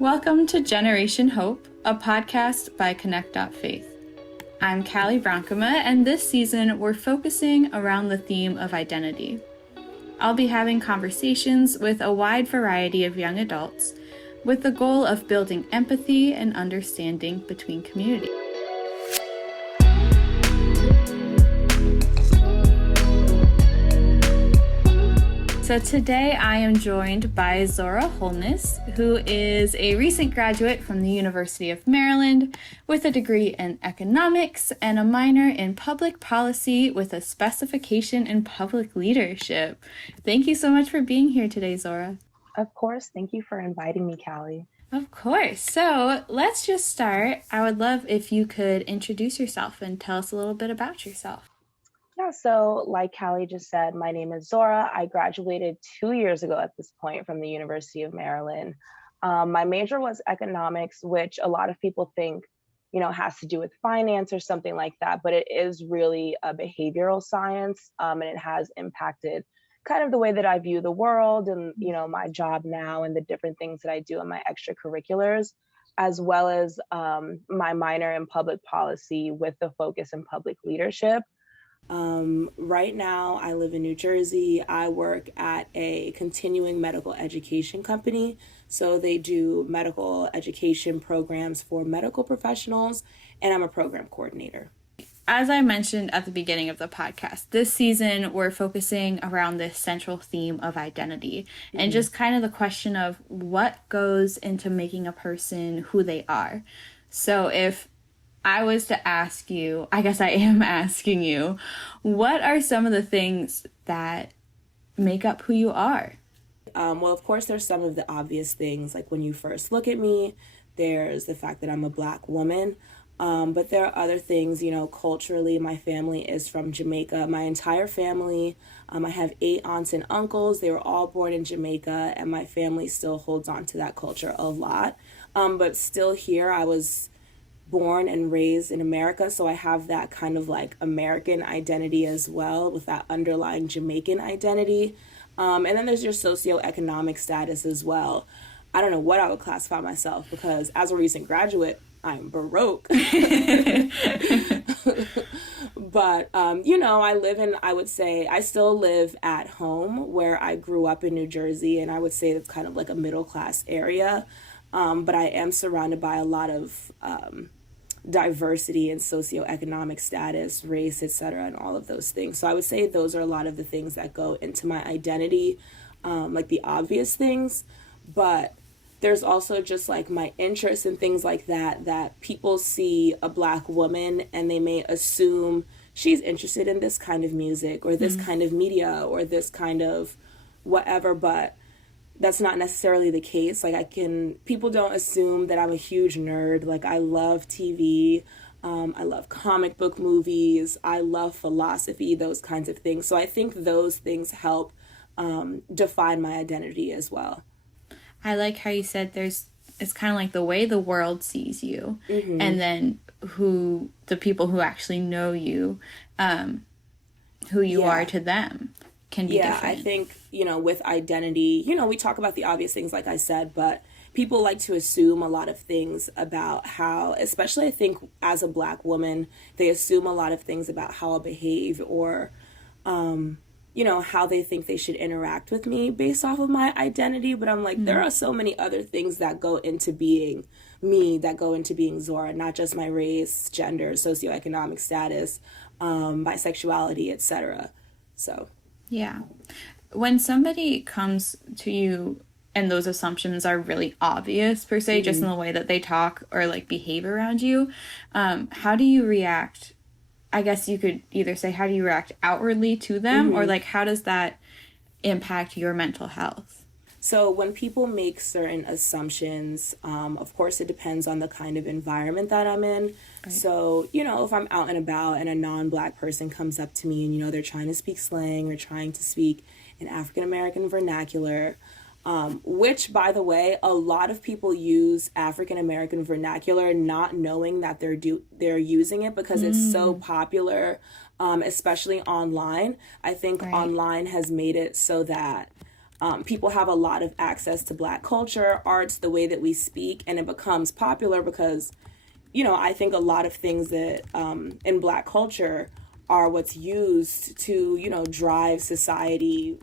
Welcome to Generation Hope, a podcast by connect.faith. I'm Cali, Bronkema, and this season we're focusing around the theme of identity. I'll be having conversations with a wide variety of young adults with the goal of building empathy and understanding between communities. So today I am joined by Zora Holness, who is a recent graduate from the University of Maryland with a degree in economics and a minor in public policy with a specification in public leadership. Thank you so much for being here today, Zora. Of course. Thank you for inviting me, Cali. Of course. So let's just start. I would love if you could introduce yourself and tell us a little bit about yourself. Yeah, so like Cali just said, my name is Zora. I graduated 2 years ago at this point from the University of Maryland. My major was economics, which a lot of people think, has to do with finance or something like that, but it is really a behavioral science, and it has impacted kind of the way that I view the world and, my job now and the different things that I do in my extracurriculars, as well as my minor in public policy with the focus in public leadership. Right now, I live in New Jersey. I work at a continuing medical education company. So they do medical education programs for medical professionals, and I'm a program coordinator. As I mentioned at the beginning of the podcast, this season we're focusing around this central theme of identity and just kind of the question of what goes into making a person who they are. So if I was to ask you, I guess I am asking you, what are some of the things that make up who you are? Well, of course, there's some of the obvious things, like when you first look at me, there's the fact that I'm a Black woman. But there are other things, culturally, my family is from Jamaica. My entire family, I have 8 aunts and uncles. They were all born in Jamaica, and my family still holds on to that culture a lot. But still here, I was born and raised in America, so I have that kind of like American identity as well with that underlying Jamaican identity. And then there's your socioeconomic status as well. I don't know what I would classify myself because as a recent graduate, I'm baroque. But, I still live at home where I grew up in New Jersey, and I would say it's kind of like a middle class area. But I am surrounded by a lot of diversity and socioeconomic status, race, etc., and all of those things. So I would say those are a lot of the things that go into my identity, like the obvious things. But there's also just like my interests and things like that people see a Black woman and they may assume she's interested in this kind of music or this kind of media or this kind of whatever, but that's not necessarily the case. People don't assume that I'm a huge nerd. Like, I love TV. I love comic book movies. I love philosophy, those kinds of things. So I think those things help define my identity as well. I like how you said it's kind of like the way the world sees you, and then the people who actually know you, who you are to them. Can be different. I think, with identity, we talk about the obvious things, like I said, but people like to assume a lot of things about how, especially I think as a Black woman, they assume a lot of things about how I'll behave or, how they think they should interact with me based off of my identity. But I'm like, there are so many other things that go into being me, that go into being Zora, not just my race, gender, socioeconomic status, bisexuality, etc. So. Yeah. When somebody comes to you and those assumptions are really obvious, per se, just in the way that they talk or like behave around you, how do you react? I guess you could either say, how do you react outwardly to them? Or like, how does that impact your mental health? So when people make certain assumptions, of course, it depends on the kind of environment that I'm in. Right. So, if I'm out and about and a non-Black person comes up to me and, they're trying to speak slang or trying to speak an African-American vernacular, which, by the way, a lot of people use African-American vernacular not knowing that they're using it because it's so popular, especially online. I think online has made it so that people have a lot of access to Black culture, arts, the way that we speak, and it becomes popular because, you know, I think a lot of things that in Black culture are what's used to, you know, drive society,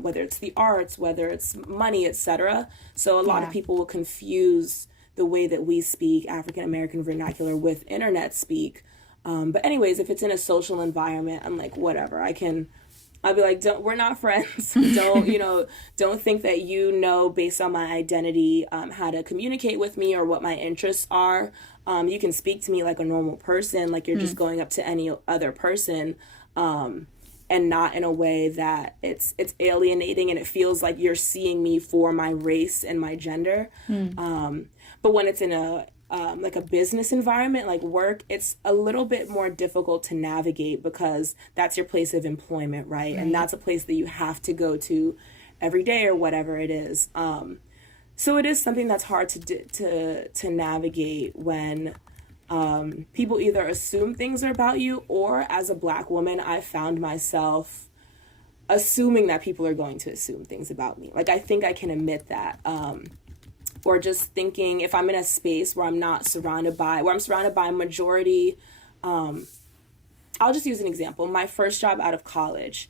whether it's the arts, whether it's money, etc. So a lot of people will confuse the way that we speak African American vernacular with internet speak. But anyways, if it's in a social environment, I'm like, whatever, I'll be like, we're not friends. Don't think that you know based on my identity how to communicate with me or what my interests are. You can speak to me like a normal person, like you're just going up to any other person, and not in a way that it's alienating and it feels like you're seeing me for my race and my gender. But when it's in a like a business environment, like work, it's a little bit more difficult to navigate because that's your place of employment, right? And that's a place that you have to go to every day or whatever it is. So it is something that's hard to navigate when people either assume things are about you, or as a Black woman, I found myself assuming that people are going to assume things about me. Like, I think I can admit that. Or just thinking if I'm in a space where I'm surrounded by a majority, I'll just use an example. My first job out of college,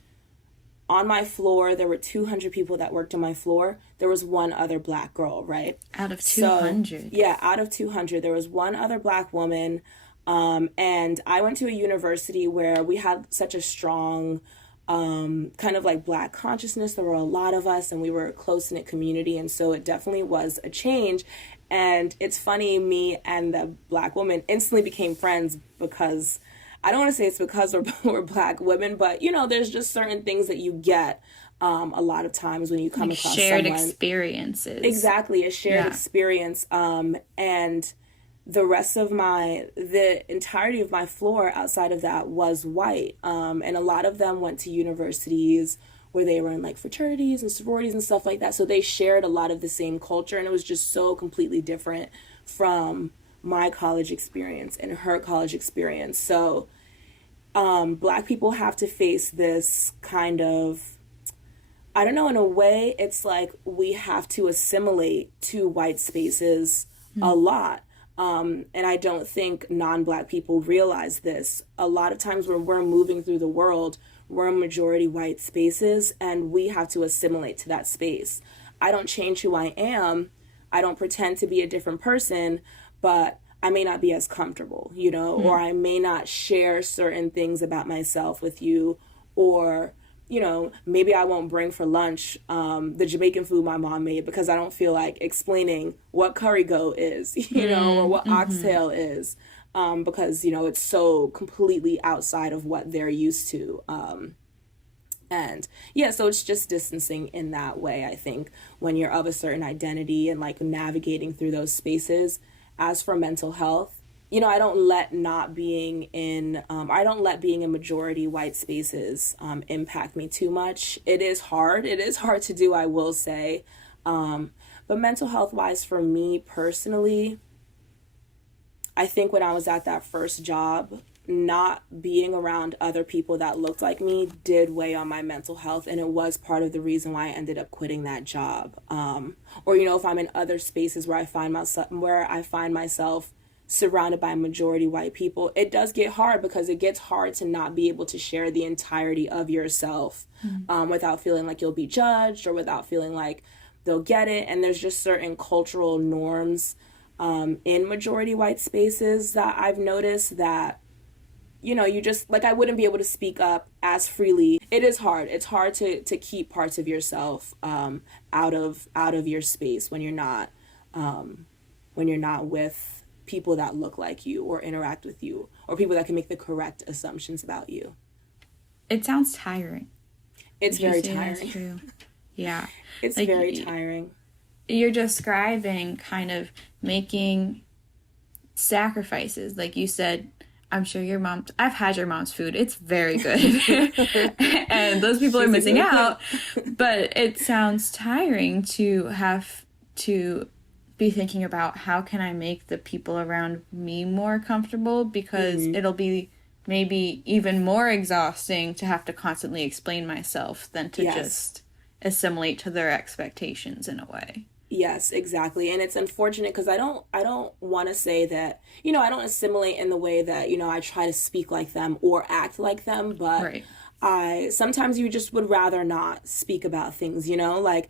on my floor, there were 200 people that worked on my floor. There was one other Black girl, right? Out of 200? So, yeah, out of 200. There was one other Black woman. And I went to a university where we had such a strong kind of like Black consciousness. There were a lot of us and we were a close-knit community. And so it definitely was a change. And it's funny, me and the Black woman instantly became friends because I don't want to say it's because we're Black women, but, you know, there's just certain things that you get a lot of times when you come across shared someone. Experiences. Exactly, a shared experience. And the entirety of my floor outside of that was white. And a lot of them went to universities where they were in like fraternities and sororities and stuff like that. So they shared a lot of the same culture, and it was just so completely different from my college experience and her college experience. So Black people have to face this kind of, I don't know, in a way, it's like we have to assimilate to white spaces a lot. And I don't think non-Black people realize this. A lot of times when we're moving through the world, we're in majority white spaces and we have to assimilate to that space. I don't change who I am. I don't pretend to be a different person, but I may not be as comfortable, you know, or I may not share certain things about myself with you, or, you know, maybe I won't bring for lunch the Jamaican food my mom made because I don't feel like explaining what curry goat is, you know, or what oxtail is, because, you know, it's so completely outside of what they're used to. And yeah, so it's just distancing in that way, I think, when you're of a certain identity and like navigating through those spaces. As for mental health, you know, I don't let being in majority white spaces impact me too much. It is hard to do, I will say. But mental health wise, for me personally, I think when I was at that first job, not being around other people that looked like me did weigh on my mental health, and it was part of the reason why I ended up quitting that job. Or, you know, if I'm in other spaces where I find myself surrounded by majority white people, it does get hard because it gets hard to not be able to share the entirety of yourself without feeling like you'll be judged or without feeling like they'll get it. And there's just certain cultural norms in majority white spaces that I've noticed that, you know, you just, like, I wouldn't be able to speak up as freely. It is hard. It's hard to keep parts of yourself out of your space when you're not with people that look like you or interact with you or people that can make the correct assumptions about you. It sounds tiring. It's very tiring. That's true. Yeah. It's like, very tiring. You're describing kind of making sacrifices. Like you said, I'm sure I've had your mom's food. It's very good. And those people are missing out. But it sounds tiring to have to be thinking about how can I make the people around me more comfortable, because it'll be maybe even more exhausting to have to constantly explain myself than to just assimilate to their expectations in a way. Yes, exactly. And it's unfortunate because I don't want to say that, I don't assimilate in the way that, I try to speak like them or act like them, but Right. I sometimes you just would rather not speak about things, like,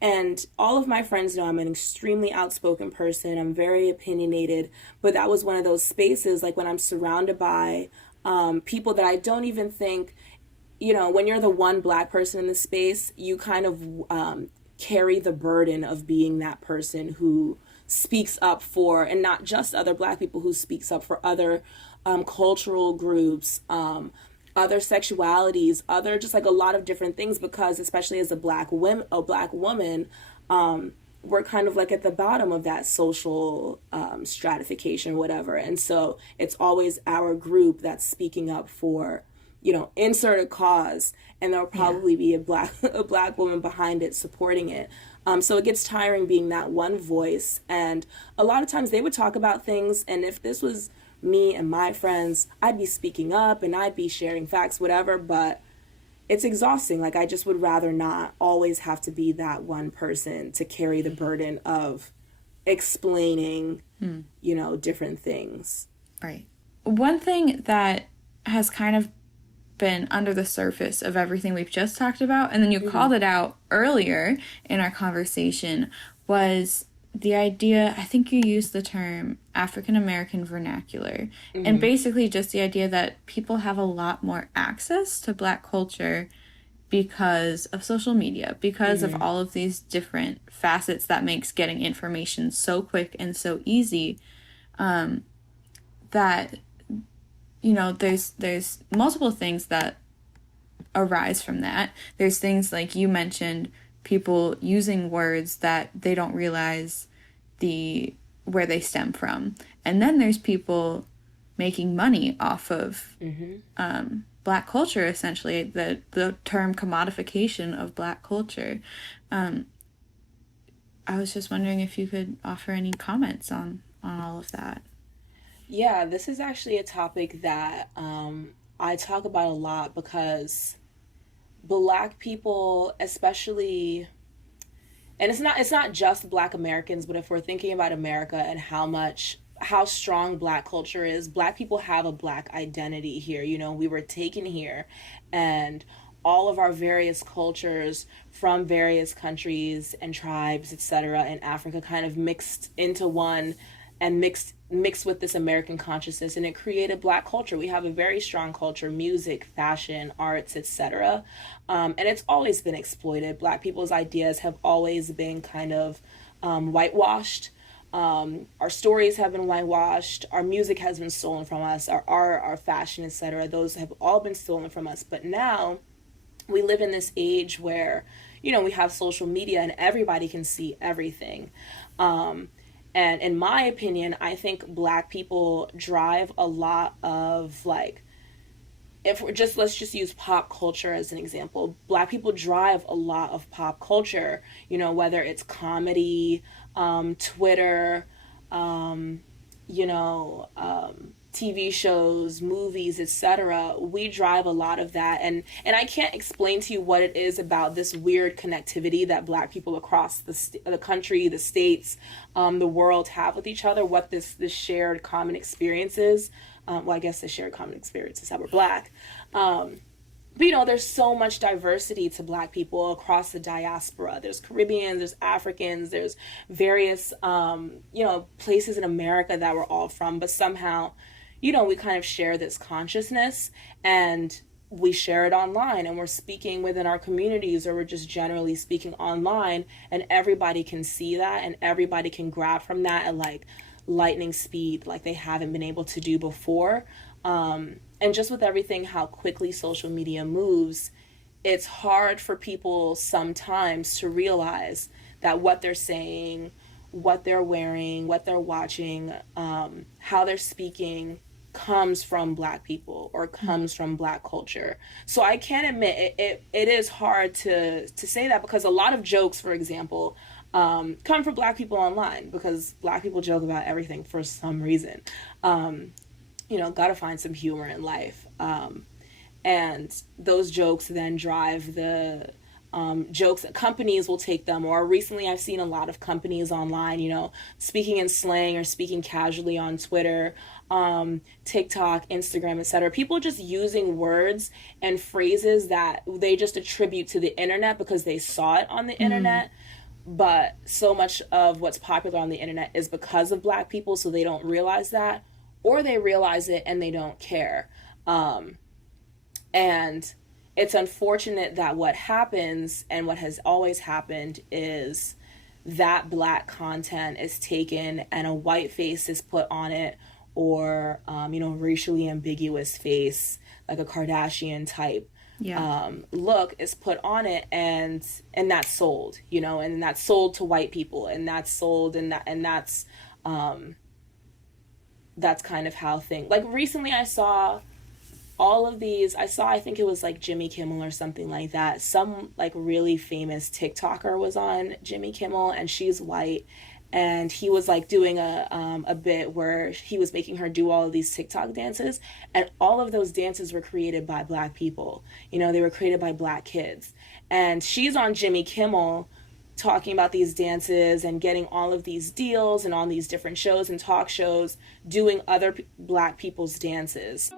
and all of my friends know I'm an extremely outspoken person. I'm very opinionated, but that was one of those spaces, like when I'm surrounded by people that I don't even think, when you're the one Black person in the space, you kind of carry the burden of being that person who speaks up for, and not just other Black people, who speaks up for other cultural groups, other sexualities, other just like a lot of different things, because especially as a Black woman, we're kind of like at the bottom of that social stratification, whatever. And so it's always our group that's speaking up for, insert a cause, and there'll probably be a black woman behind it supporting it. So it gets tiring being that one voice. And a lot of times they would talk about things, and if this was me and my friends, I'd be speaking up and I'd be sharing facts, whatever, but it's exhausting. Like, I just would rather not always have to be that one person to carry the burden of explaining, different things. Right. One thing that has kind of been under the surface of everything we've just talked about, and then you called it out earlier in our conversation, was the idea, I think you used the term African American vernacular, and basically just the idea that people have a lot more access to Black culture because of social media, because of all of these different facets that makes getting information so quick and so easy, that there's multiple things that arise from that. There's things like you mentioned, people using words that they don't realize where they stem from. And then there's people making money off of Black culture, essentially, the term commodification of Black culture. I was just wondering if you could offer any comments on all of that. Yeah, this is actually a topic that I talk about a lot, because Black people, especially, and it's not just Black Americans, but if we're thinking about America and how strong Black culture is, Black people have a Black identity here. We were taken here, and all of our various cultures from various countries and tribes, etc., in Africa kind of mixed into one, and mixed with this American consciousness, and it created Black culture. We have a very strong culture: music, fashion, arts, etc. And it's always been exploited. Black people's ideas have always been kind of whitewashed. Our stories have been whitewashed. Our music has been stolen from us. Our art, our fashion, etc. Those have all been stolen from us. But now we live in this age where, we have social media and everybody can see everything. And in my opinion, I think Black people drive a lot of, like, let's just use pop culture as an example. Black people drive a lot of pop culture, whether it's comedy, Twitter, TV shows, movies, etc. We drive a lot of that, and I can't explain to you what it is about this weird connectivity that Black people across the country, the states, the world have with each other. What this shared common experience is. Well, I guess the shared common experience is how we're Black. But there's so much diversity to Black people across the diaspora. There's Caribbeans, there's Africans, there's various places in America that we're all from, but somehow we kind of share this consciousness, and we share it online, and we're speaking within our communities, or we're just generally speaking online, and everybody can see that, and everybody can grab from that at like lightning speed, like they haven't been able to do before. And just with everything, how quickly social media moves, it's hard for people sometimes to realize that what they're saying, what they're wearing, what they're watching, how they're speaking comes from Black people or comes from Black culture. So I can admit it is hard to say that, because a lot of jokes, for example, come from Black people online, because Black people joke about everything for some reason. Gotta find some humor in life. And those jokes then drive the jokes that companies will take them. Or recently I've seen a lot of companies online, speaking in slang or speaking casually on Twitter, TikTok, Instagram, etc. People just using words and phrases that they just attribute to the internet because they saw it on the internet. But so much of what's popular on the internet is because of Black people, so they don't realize that, or they realize it and they don't care. And it's unfortunate that what happens, and what has always happened, is that Black content is taken and a white face is put on it, or racially ambiguous face, like a Kardashian type look is put on it, and that's sold, and that's sold to white people, and that's sold, and that's kind of how things, like, recently I saw I think it was like Jimmy Kimmel or something like that. Some like really famous TikToker was on Jimmy Kimmel, and she's white, and he was like doing a bit where he was making her do all of these TikTok dances, and all of those dances were created by Black people. They were created by Black kids, and she's on Jimmy Kimmel talking about these dances and getting all of these deals and on these different shows and talk shows doing other Black people's dances.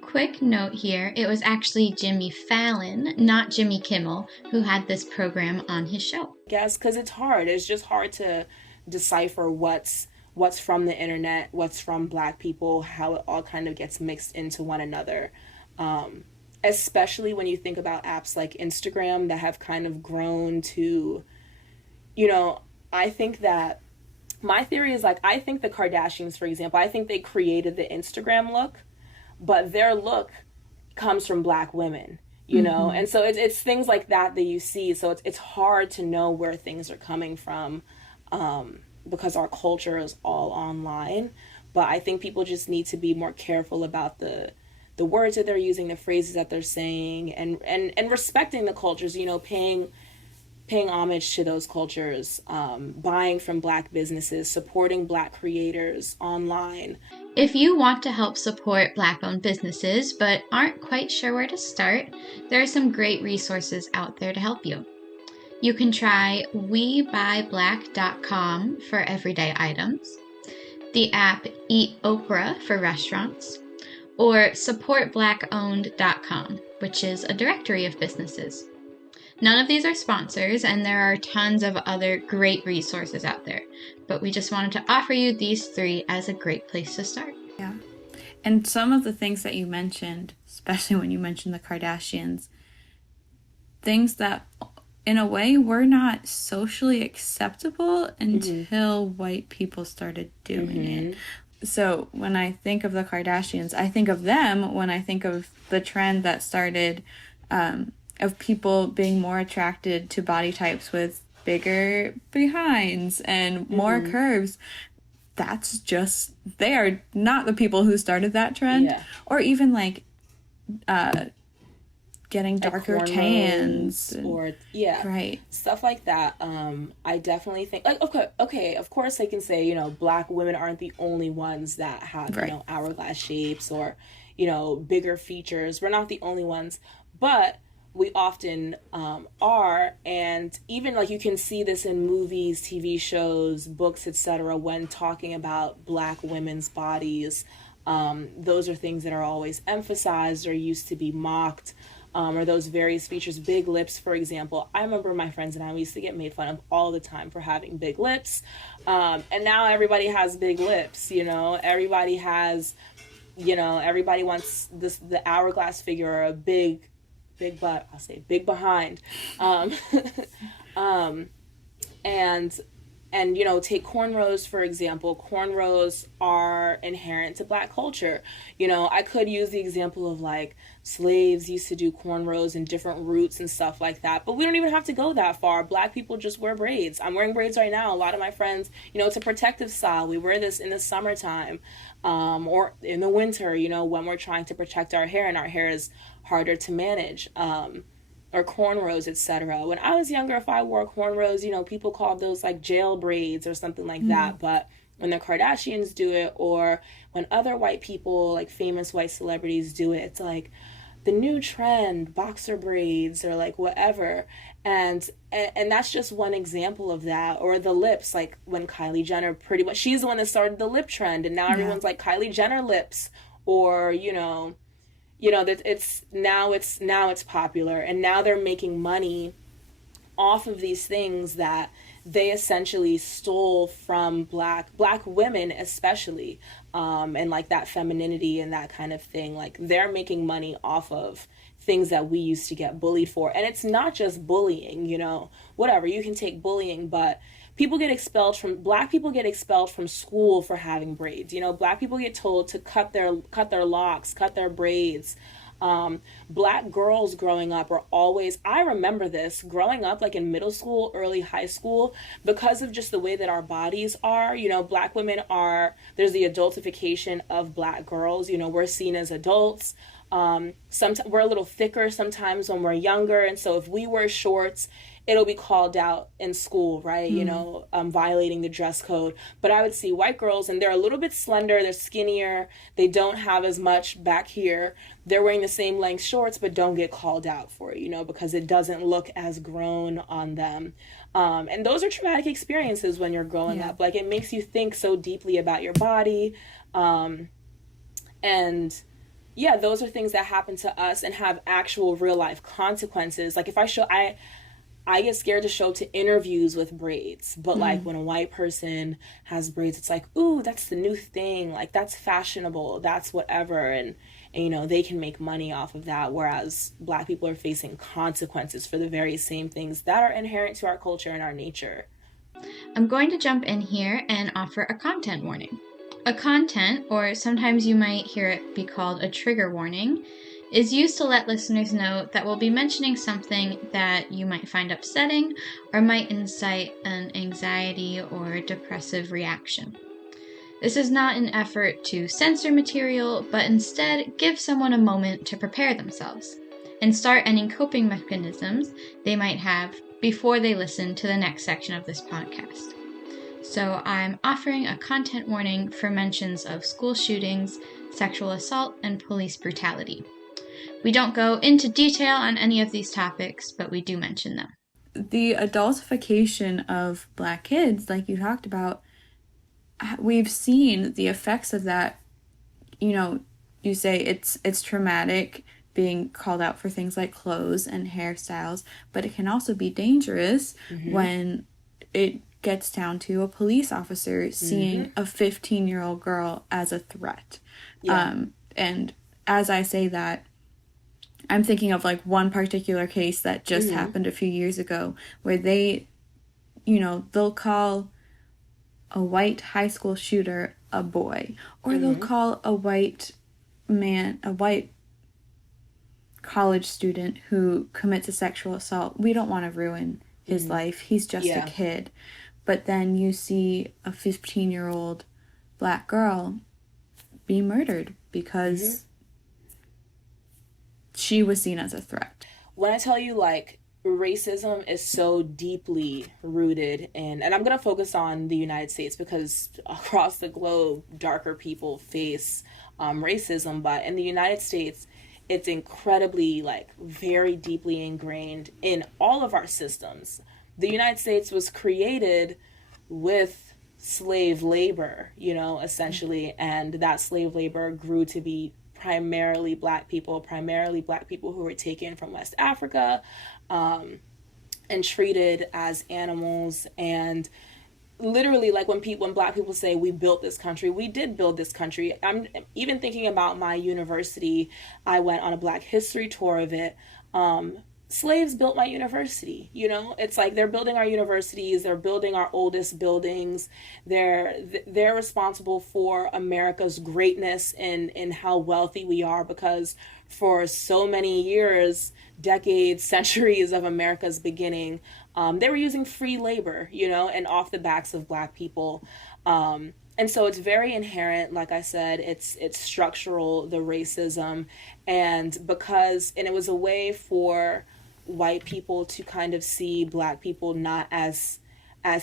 Quick note here, it was actually Jimmy Fallon, not Jimmy Kimmel, who had this program on his show. Yes, because it's hard. It's just hard to decipher what's from the internet, what's from Black people, how it all kind of gets mixed into one another. Especially when you think about apps like Instagram that have kind of grown to, I think that my theory is, like, I think the Kardashians, for example, I think they created the Instagram look, but their look comes from Black women, and so it's things like that you see. So it's hard to know where things are coming from, because our culture is all online. But I think people just need to be more careful about the words that they're using, the phrases that they're saying, and respecting the cultures, paying homage to those cultures, buying from Black businesses, supporting Black creators online. If you want to help support Black-owned businesses but aren't quite sure where to start, there are some great resources out there to help you. You can try WeBuyBlack.com for everyday items, the app Eat Oprah for restaurants, or SupportBlackowned.com, which is a directory of businesses. None of these are sponsors, and there are tons of other great resources out there, but we just wanted to offer you these 3 as a great place to start. Yeah. And some of the things that you mentioned, especially when you mentioned the Kardashians, things that in a way were not socially acceptable until white people started doing it. So when I think of the Kardashians, I think of them when I think of the trend that started of people being more attracted to body types with bigger behinds and more curves. That's just, they are not the people who started that trend. Yeah. Or even like getting darker tans. Or, right. Stuff like that. I definitely think, like, okay, of course they can say, Black women aren't the only ones that have, hourglass shapes or, bigger features. We're not the only ones. But we often are, and even like you can see this in movies, TV shows, books, etc. when talking about Black women's bodies. Those are things that are always emphasized or used to be mocked, or those various features. Big lips, for example. I remember my friends and I, we used to get made fun of all the time for having big lips, and now everybody has big lips. Everybody has, everybody wants the hourglass figure or a big butt, I'll say big behind. And take cornrows, for example. Cornrows are inherent to Black culture. I could use the example of like slaves used to do cornrows and different roots and stuff like that, but we don't even have to go that far. Black people just wear braids. I'm wearing braids right now. A lot of my friends, it's a protective style. We wear this in the summertime, or in the winter, when we're trying to protect our hair and our hair is harder to manage, or cornrows, etc. When I was younger, if I wore cornrows, people called those like jail braids or something like that. But when the Kardashians do it, or when other white people, like famous white celebrities do it, it's like the new trend, boxer braids or like whatever. And that's just one example of that. Or the lips, like when Kylie Jenner, pretty much, she's the one that started the lip trend, and now everyone's like Kylie Jenner lips. Or that it's popular, and now they're making money off of these things that they essentially stole from black women, especially, and like that femininity and that kind of thing. Like, they're making money off of things that we used to get bullied for. And it's not just bullying, whatever, you can take bullying, but black people get expelled from school for having braids. Black people get told to cut their locks, cut their braids. Black girls growing up are always, I remember this growing up, like in middle school, early high school, because of just the way that our bodies are. Black women there's the adultification of black girls. We're seen as adults. Sometimes we're a little thicker sometimes when we're younger, and so if we wear shorts, it'll be called out in school, right? Violating the dress code. But I would see white girls, and they're a little bit slender, they're skinnier, they don't have as much back here, they're wearing the same length shorts, but don't get called out for it, because it doesn't look as grown on them. And those are traumatic experiences when you're growing up. Like, it makes you think so deeply about your body. Those are things that happen to us and have actual real life consequences. Like, if I get scared to show up to interviews with braids, but like when a white person has braids, it's like, ooh, that's the new thing. Like, that's fashionable, that's whatever. And they can make money off of that. Whereas black people are facing consequences for the very same things that are inherent to our culture and our nature. I'm going to jump in here and offer a content warning. A content, or sometimes you might hear it be called a trigger warning, is used to let listeners know that we'll be mentioning something that you might find upsetting or might incite an anxiety or depressive reaction. This is not an effort to censor material, but instead give someone a moment to prepare themselves and start any coping mechanisms they might have before they listen to the next section of this podcast. So I'm offering a content warning for mentions of school shootings, sexual assault, and police brutality. We don't go into detail on any of these topics, but we do mention them. The adultification of black kids, like you talked about, we've seen the effects of that. You say it's traumatic being called out for things like clothes and hairstyles, but it can also be dangerous when it gets down to a police officer seeing a 15-year-old girl as a threat. And as I say that, I'm thinking of like one particular case that just happened a few years ago where they'll call a white high school shooter a boy, or they'll call a white college student who commits a sexual assault. We don't want to ruin his life. He's just a kid. But then you see a 15-year-old black girl be murdered because she was seen as a threat. When I tell you, like, racism is so deeply rooted in, and I'm going to focus on the United States because across the globe, darker people face racism, but in the United States, it's incredibly, like, very deeply ingrained in all of our systems. The United States was created with slave labor, essentially, and that slave labor grew to be primarily black people who were taken from West Africa and treated as animals. And literally, like, when black people say we built this country, we did build this country. I'm even thinking about my university. I went on a Black History tour of it. Slaves built my university. It's like they're building our universities, they're building our oldest buildings, they're responsible for America's greatness and how wealthy we are, because for so many years, decades, centuries of America's beginning, they were using free labor, and off the backs of black people. And so it's very inherent, like I said, it's structural, the racism, and it was a way for white people to kind of see black people not as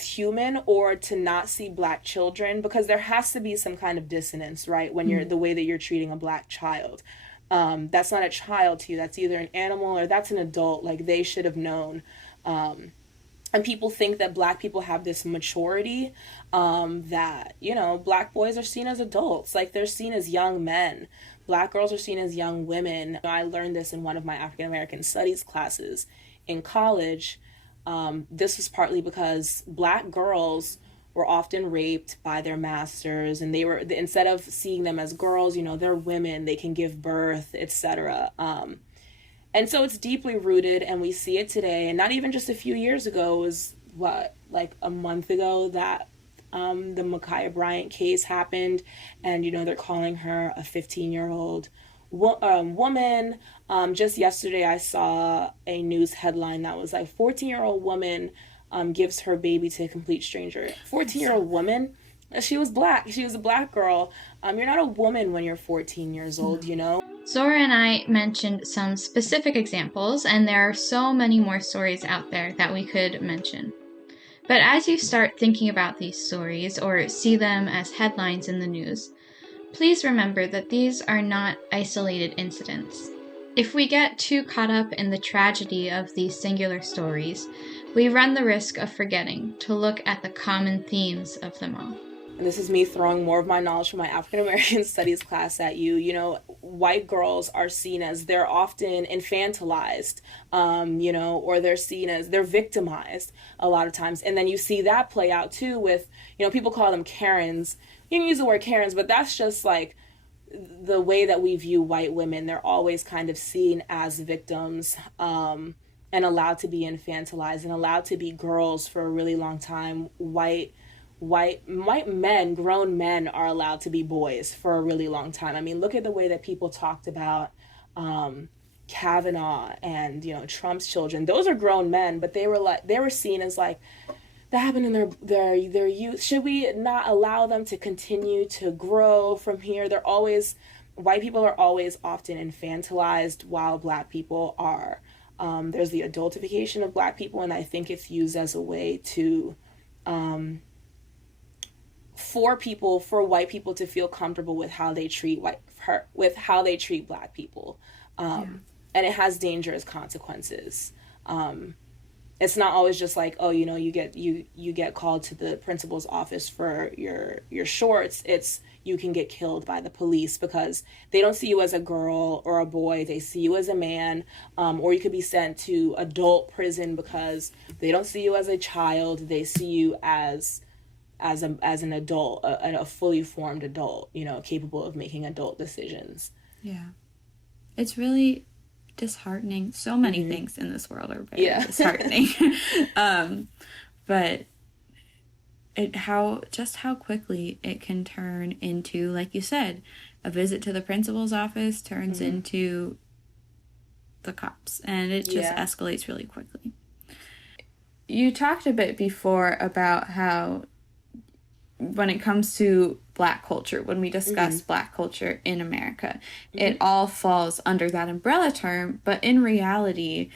human, or to not see black children, because there has to be some kind of dissonance, right, when you're the way that you're treating a black child. That's not a child to you. That's either an animal or that's an adult. Like, they should have known. And people think that Black people have this maturity, that, you know, Black boys are seen as adults. Like, they're seen as young men. Black girls are seen as young women. I learned this in one of my African American studies classes in college. This was partly because Black girls were often raped by their masters, and they were, instead of seeing them as girls, you know, they're women, they can give birth, etc. And so it's deeply rooted, and we see it today. And not even just a few years ago, it was like a month ago that the Ma'Khia Bryant case happened, and, you know, they're calling her a 15-year-old woman. Just yesterday, I saw a news headline that was like, 14-year-old woman gives her baby to a complete stranger. 14-year-old woman? She was Black. She was a Black girl. You're not a woman when you're 14 years old, you know? Zora and I mentioned some specific examples, and there are so many more stories out there that we could mention. But as you start thinking about these stories or see them as headlines in the news, please remember that these are not isolated incidents. If we get too caught up in the tragedy of these singular stories, we run the risk of forgetting to look at the common themes of them all. And this is me throwing more of my knowledge from my African American studies class at you. You know, white girls are seen as, they're often infantilized, you know, or they're seen as, they're victimized a lot of times. And then you see that play out too with, you know, people call them Karens. You can use the word Karens, but that's just like the way that we view white women. They're always kind of seen as victims, and allowed to be infantilized and allowed to be girls for a really long time. White men, grown men, are allowed to be boys for a really long time. I mean, look at the way that people talked about Kavanaugh and, you know, Trump's children. Those are grown men, but they were seen as like, that happened in their youth. Should we not allow them to continue to grow from here? White people are always often infantilized, while Black people are. There's the adultification of Black people, and I think it's used as a way to, for white people to feel comfortable with how they treat Black people. And it has dangerous consequences. It's not always just like, oh, you know, you get called to the principal's office for your shorts. It's, you can get killed by the police because they don't see you as a girl or a boy. They see you as a man, or you could be sent to adult prison because they don't see you as a child. They see you as an adult, a fully formed adult, you know, capable of making adult decisions. Yeah. It's really disheartening. So many things in this world are very disheartening. But how quickly it can turn into, like you said, a visit to the principal's office turns into the cops, and it just escalates really quickly. You talked a bit before about how when it comes to Black culture, when we discuss Black culture in America, it all falls under that umbrella term. But in reality,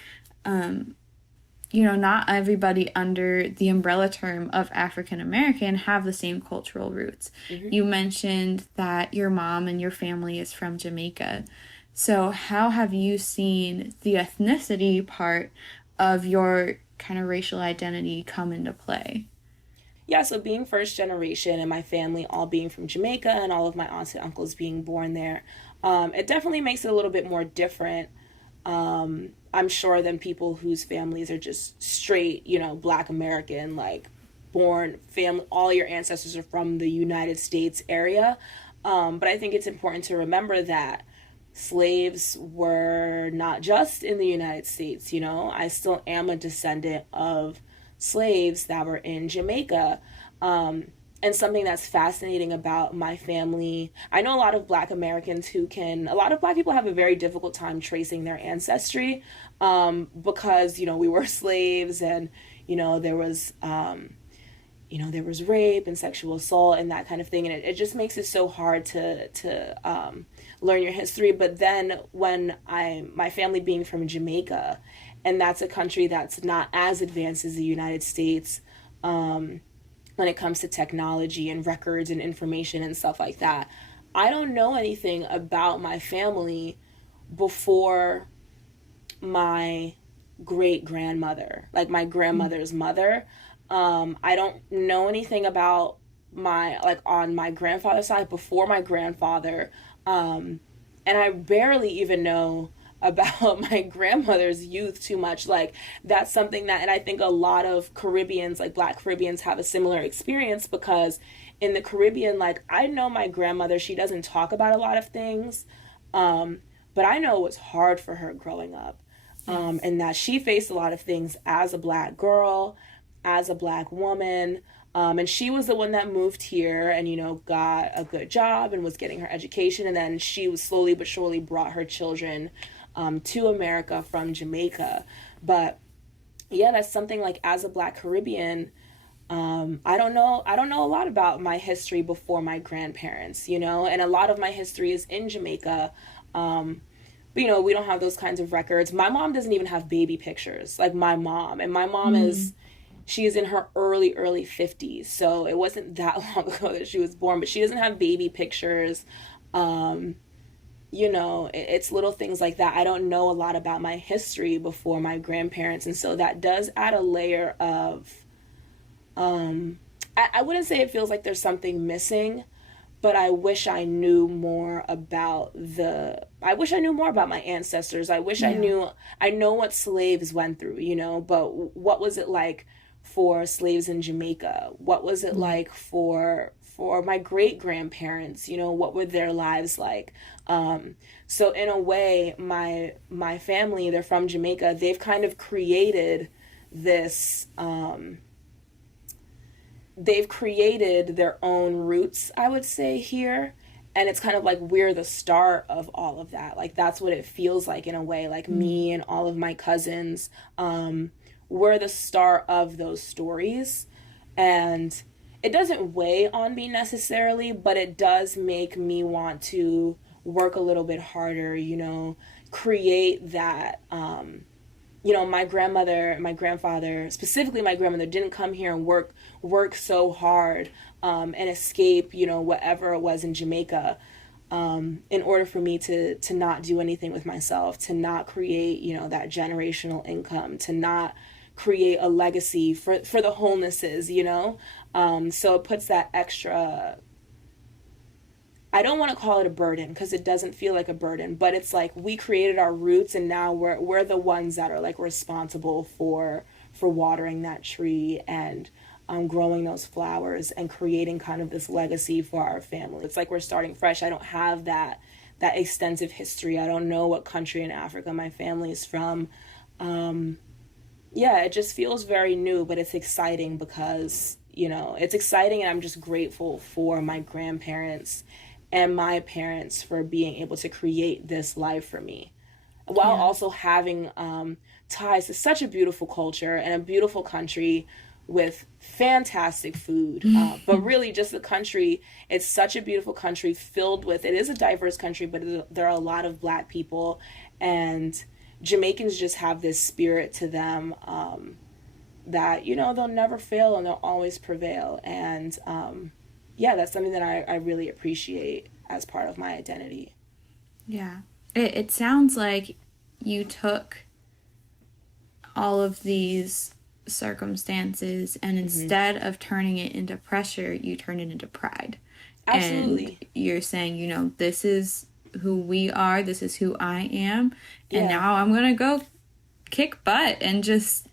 you know, not everybody under the umbrella term of African American have the same cultural roots. You mentioned that your mom and your family is from Jamaica. So how have you seen the ethnicity part of your kind of racial identity come into play? Yeah, so being first generation and my family all being from Jamaica and all of my aunts and uncles being born there, it definitely makes it a little bit more different, I'm sure, than people whose families are just straight, you know, Black American, like born family, all your ancestors are from the United States area. But I think it's important to remember that slaves were not just in the United States, you know. I still am a descendant of slaves that were in Jamaica. And something that's fascinating about my family, I know a lot of Black Americans a lot of Black people have a very difficult time tracing their ancestry, because, you know, we were slaves, and, you know, there was rape and sexual assault and that kind of thing. And it just makes it so hard to learn your history. But then when my family being from Jamaica, and that's a country that's not as advanced as the United States when it comes to technology and records and information and stuff like that. I don't know anything about my family before my great grandmother, like my grandmother's mother. I don't know anything about on my grandfather's side before my grandfather. And I barely even know about my grandmother's youth too much. Like, that's something that, and I think a lot of Caribbeans, like Black Caribbeans, have a similar experience, because in the Caribbean, like, I know my grandmother, she doesn't talk about a lot of things, but I know it was hard for her growing up, and that she faced a lot of things as a Black girl, as a Black woman. And she was the one that moved here and, got a good job and was getting her education. And then she was slowly but surely brought her children to America from Jamaica. But yeah, that's something, like, as a Black Caribbean, I don't know a lot about my history before my grandparents, and a lot of my history is in Jamaica. But, we don't have those kinds of records. My mom doesn't even have baby pictures, like my mom. And my mom she's in her early 50s. So it wasn't that long ago that she was born, but she doesn't have baby pictures. It's little things like that. I don't know a lot about my history before my grandparents. And so that does add a layer of, I wouldn't say it feels like there's something missing, but I wish I knew more about my ancestors. I wish I know what slaves went through, but what was it like for slaves in Jamaica? What was it like for my great grandparents? What were their lives like? So in a way, my family, they're from Jamaica. They've kind of created this. They've created their own roots, I would say, here. And it's kind of like we're the start of all of that. Like, that's what it feels like in a way. Like, me and all of my cousins, we're the start of those stories. And it doesn't weigh on me necessarily, but it does make me want to work a little bit harder, create that. My grandmother, my grandfather, specifically my grandmother, didn't come here and work so hard and escape, whatever it was in Jamaica, in order for me to not do anything with myself, to not create, that generational income, to not create a legacy for the Holnesses, so it puts that extra, I don't want to call it a burden, because it doesn't feel like a burden, but it's like we created our roots, and now we're the ones that are, like, responsible for watering that tree and growing those flowers and creating kind of this legacy for our family. It's like we're starting fresh. I don't have that extensive history. I don't know what country in Africa my family is from. It just feels very new, but it's exciting because, it's exciting, and I'm just grateful for my grandparents and my parents for being able to create this life for me, while also having ties to such a beautiful culture and a beautiful country with fantastic food. But really, just the country, it's such a beautiful country filled with, it is a diverse country, but there are a lot of Black people, and Jamaicans just have this spirit to them that, they'll never fail and they'll always prevail. And that's something that I really appreciate as part of my identity. Yeah. It sounds like you took all of these circumstances and instead of turning it into pressure, you turn it into pride. Absolutely. And you're saying, this is who we are, this is who I am, and now I'm going to go kick butt and just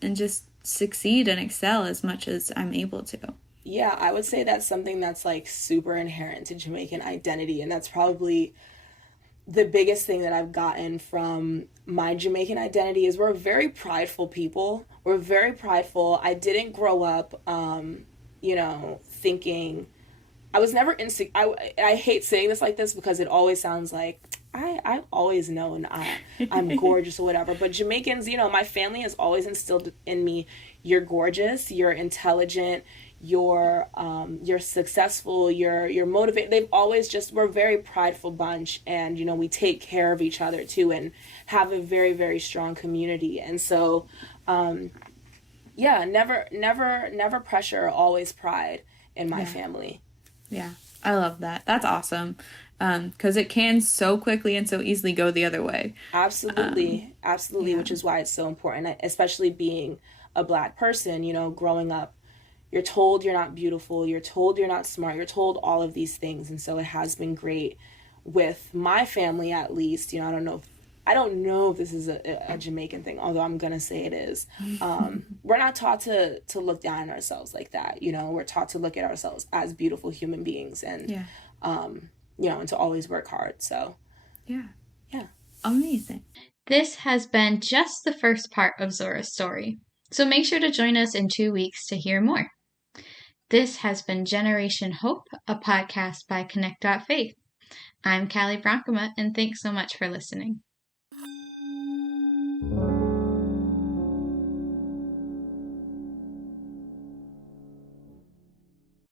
succeed and excel as much as I'm able to. Yeah, I would say that's something that's, like, super inherent to Jamaican identity, and that's probably the biggest thing that I've gotten from my Jamaican identity is we're a very prideful people. We're very prideful. I didn't grow up, thinking, I was never insecure. I hate saying this like this because it always sounds like I've always known I'm gorgeous or whatever. But Jamaicans, my family has always instilled in me, you're gorgeous, you're intelligent, you're successful, you're motivated. They've always we're a very prideful bunch, and we take care of each other too, and have a very, very strong community. And so never pressure, always pride in my family. Yeah, I love that. That's awesome. because it can so quickly and so easily go the other way. Absolutely. Absolutely. Yeah. Which is why it's so important, especially being a Black person, you know, growing up. You're told you're not beautiful. You're told you're not smart. You're told all of these things. And so it has been great with my family, at least. You know, I don't know if this is a Jamaican thing, although I'm going to say it is. We're not taught to look down on ourselves like that. You know, we're taught to look at ourselves as beautiful human beings and, you know, and to always work hard. So, Yeah. Yeah. Amazing. This has been just the first part of Zora's story. So make sure to join us in 2 weeks to hear more. This has been Generation Hope, a podcast by connect.faith. I'm Cali Bronkema, and thanks so much for listening.